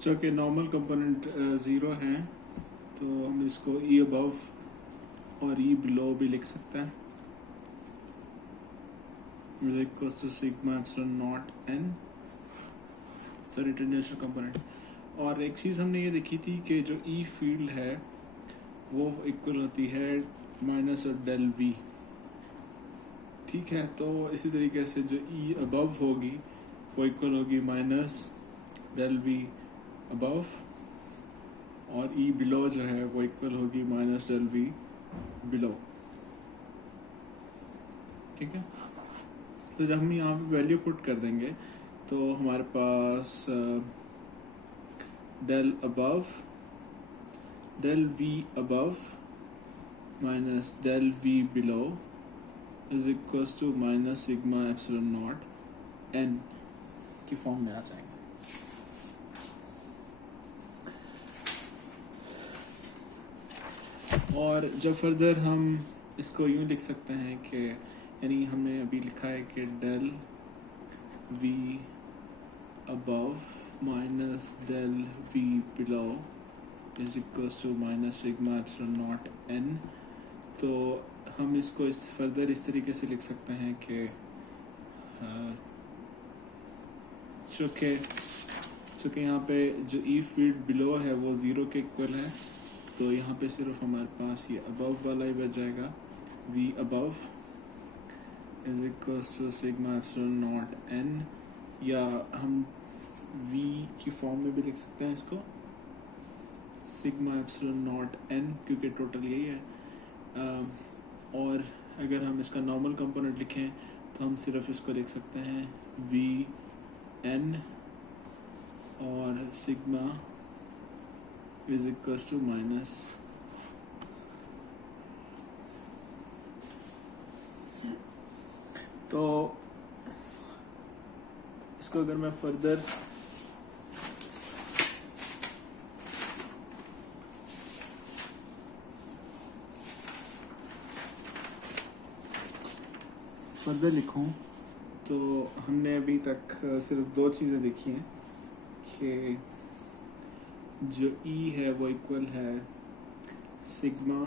चूँकि normal component zero हैं तो हम इसको ई अबव और ई बिलो भी लिख सकते हैं, equals to sigma epsilon not n sorry tangential component. और एक चीज़ हमने ये देखी थी कि जो ई फील्ड है वो इक्वल होती है माइनस और डेल वी, ठीक है। तो इसी तरीके से जो ई अबव होगी वो इक्वल होगी माइनस डेल वी अबव, और ई बिलो जो है वो इक्वल होगी माइनस डेल वी बिलो, ठीक है। तो जब हम यहाँ पे वैल्यू पुट कर देंगे तो हमारे पास del V above minus del V below is equals to minus sigma epsilon not n की फॉर्म में आ जाएंगे। और जब फर्दर हम इसको यूँ लिख सकते हैं कि यानी हमने अभी लिखा है कि del V above minus del V below is equals to minus sigma epsilon not n, तो हम इसको फर्दर इस तरीके से लिख सकते हैं कि चूँकि यहाँ पे जो ई फील्ड बिलो है वो ज़ीरो के इक्वल है, तो यहाँ पे सिर्फ हमारे पास ये अबव वाला ही बच जाएगा, V above is equals to sigma epsilon not n, या हम वी की फॉर्म में भी लिख सकते हैं इसको सिग्मा एप्सिलॉन नॉट एन, क्योंकि टोटल यही है। और अगर हम इसका नॉर्मल कंपोनेंट लिखें तो हम सिर्फ इसको लिख सकते हैं वी एन और sigma is equals to minus तो इसको अगर मैं फर्दर लिखूं तो हमने अभी तक सिर्फ दो चीज़ें देखी हैं कि जो ई है वो इक्वल है सिग्मा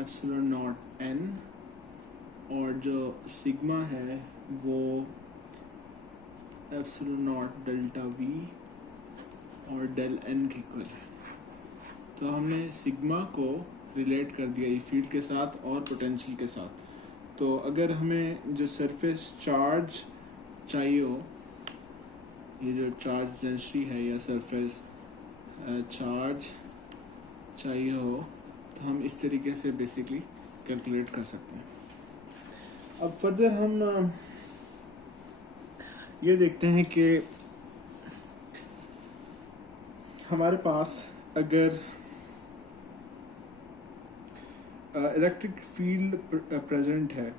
एप्सिलॉन नॉट एन, और जो सिग्मा है वो एप्सिलॉन नॉट डेल्टा वी और डेल एन के इक्वल है। तो हमने सिग्मा को रिलेट कर दिया ई फील्ड के साथ और पोटेंशियल के साथ। तो अगर हमें जो सरफेस चार्ज चाहिए हो, ये जो चार्ज डेंसिटी है या सरफेस चार्ज चाहिए हो, तो हम इस तरीके से बेसिकली कैलकुलेट कर सकते हैं। अब फर्दर हम ये देखते हैं कि हमारे पास अगर इलेक्ट्रिक फील्ड प्रेजेंट है,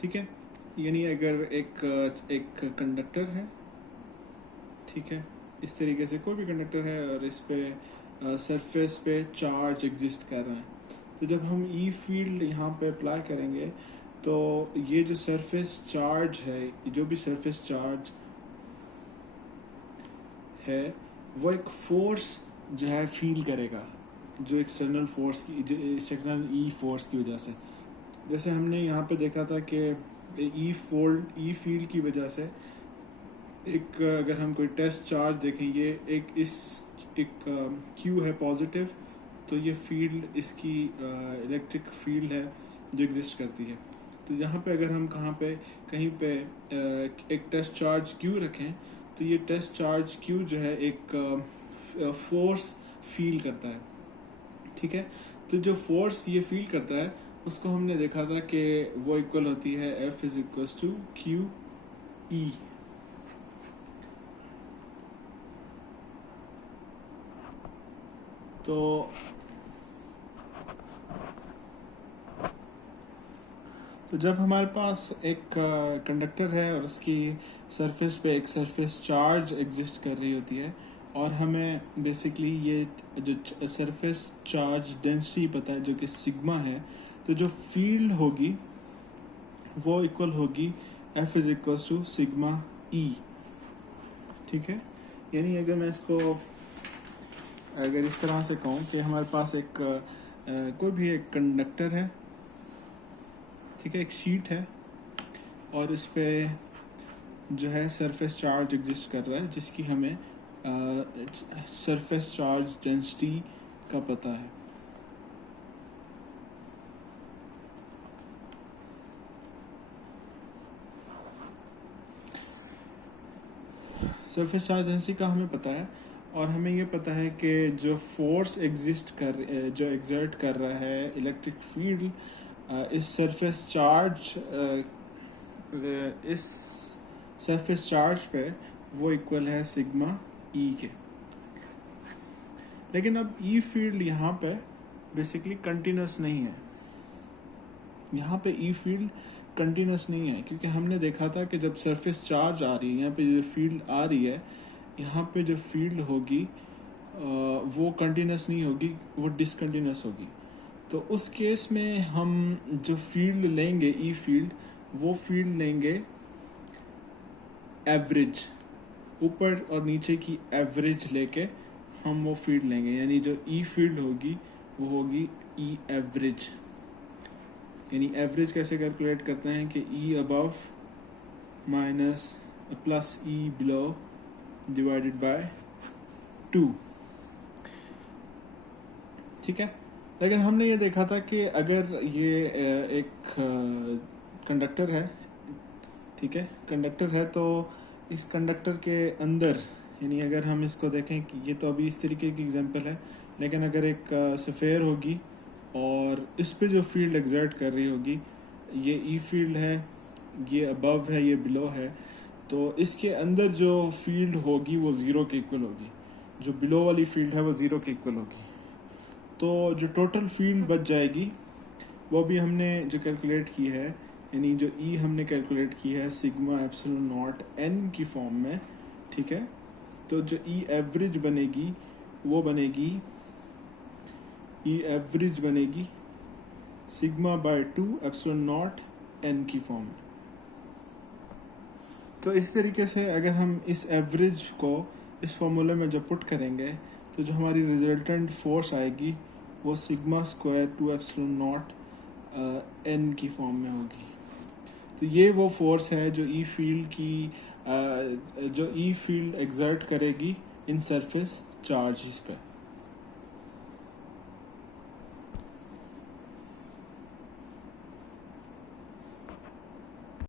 ठीक है, यानी अगर एक कंडक्टर है, ठीक है, इस तरीके से कोई भी कंडक्टर है और इस पे सरफेस पे चार्ज एग्जिस्ट कर रहा है, तो जब हम ई फील्ड यहाँ पे अप्लाई करेंगे तो ये जो सरफेस चार्ज है, जो भी सरफेस चार्ज है वो एक फोर्स जो है फील करेगा, जो एक्सटर्नल फोर्स की, एक्सटर्नल ई फोर्स की वजह से। जैसे हमने यहाँ पे देखा था कि ई फील्ड की वजह से एक, अगर हम कोई टेस्ट चार्ज देखें, ये एक क्यू है पॉजिटिव, तो ये फील्ड इसकी इलेक्ट्रिक फील्ड है जो एग्जिस्ट करती है। तो यहाँ पे अगर हम कहीं पे एक टेस्ट चार्ज क्यू रखें, तो ये टेस्ट चार्ज क्यू जो है एक फोर्स फील करता है, ठीक है। तो जो फोर्स ये फील करता है उसको हमने देखा था कि वो इक्वल होती है F is equals to q E. तो जब हमारे पास एक कंडक्टर है और उसकी सरफेस पे एक सरफेस चार्ज एग्जिस्ट कर रही होती है, और हमें बेसिकली ये जो सरफेस चार्ज डेंसिटी पता है जो कि सिग्मा है, तो जो फील्ड होगी वो इक्वल होगी F is equals to sigma E, ठीक है। यानी अगर मैं इसको अगर इस तरह से कहूँ कि हमारे पास एक कोई भी एक कंडक्टर है, ठीक है, एक शीट है और इस पे जो है सरफेस चार्ज एग्जिस्ट कर रहा है जिसकी हमें सरफेस चार्ज डेंसिटी का पता है। सरफेस चार्ज डेंसिटी का हमें पता है और हमें ये पता है कि जो फोर्स जो एग्जर्ट कर रहा है इलेक्ट्रिक फील्ड इस सरफेस चार्ज पे वो इक्वल है सिग्मा ई के। लेकिन अब ई फील्ड यहाँ पे बेसिकली कंटिन्यूस नहीं है, यहाँ पे ई फील्ड कंटिन्यूस नहीं है क्योंकि हमने देखा था कि जब सरफेस चार्ज आ रही है, यहाँ पे जो फील्ड आ रही है, यहाँ पे जो फील्ड होगी वो कंटिन्यूस नहीं होगी, वो डिसकंटिन्यूस होगी। तो उस केस में हम जो फील्ड लेंगे ई फील्ड, वो फील्ड लेंगे एवरेज, ऊपर और नीचे की एवरेज लेके हम वो फील्ड लेंगे, यानी जो ई फील्ड होगी वो होगी ई एवरेज। यानी एवरेज कैसे कैलकुलेट करते हैं कि E above minus plus E below divided by 2, ठीक है। लेकिन हमने ये देखा था कि अगर ये एक कंडक्टर है, ठीक है, कंडक्टर है, तो इस कंडक्टर के अंदर, यानी अगर हम इसको देखें कि ये तो अभी इस तरीके की एग्जांपल है, लेकिन अगर एक सफ़ेयर होगी और इस पे जो फील्ड एग्जर्ट कर रही होगी, ये ई फील्ड है, ये अबव है, ये बिलो है, तो इसके अंदर जो फील्ड होगी वो ज़ीरो के इक्वल होगी, जो बिलो वाली फील्ड है वो ज़ीरो के इक्वल होगी। तो जो टोटल फील्ड बच जाएगी वो भी हमने जो कैलकुलेट की है, यानी जो ई हमने कैलकुलेट की है सिग्मा एप्सिलॉन नॉट एन की फॉर्म में, ठीक है। तो जो ई एवरेज बनेगी वो बनेगी sigma bye 2 epsilon not n की फॉर्म में। तो इस तरीके से अगर हम इस एवरेज को इस फॉर्मूले में जब पुट करेंगे तो जो हमारी रिजल्टेंट फोर्स आएगी वो sigma square 2 epsilon not n की फॉर्म में होगी। तो ये वो फोर्स है जो ई फील्ड एग्जर्ट करेगी इन सरफेस चार्जेस पे।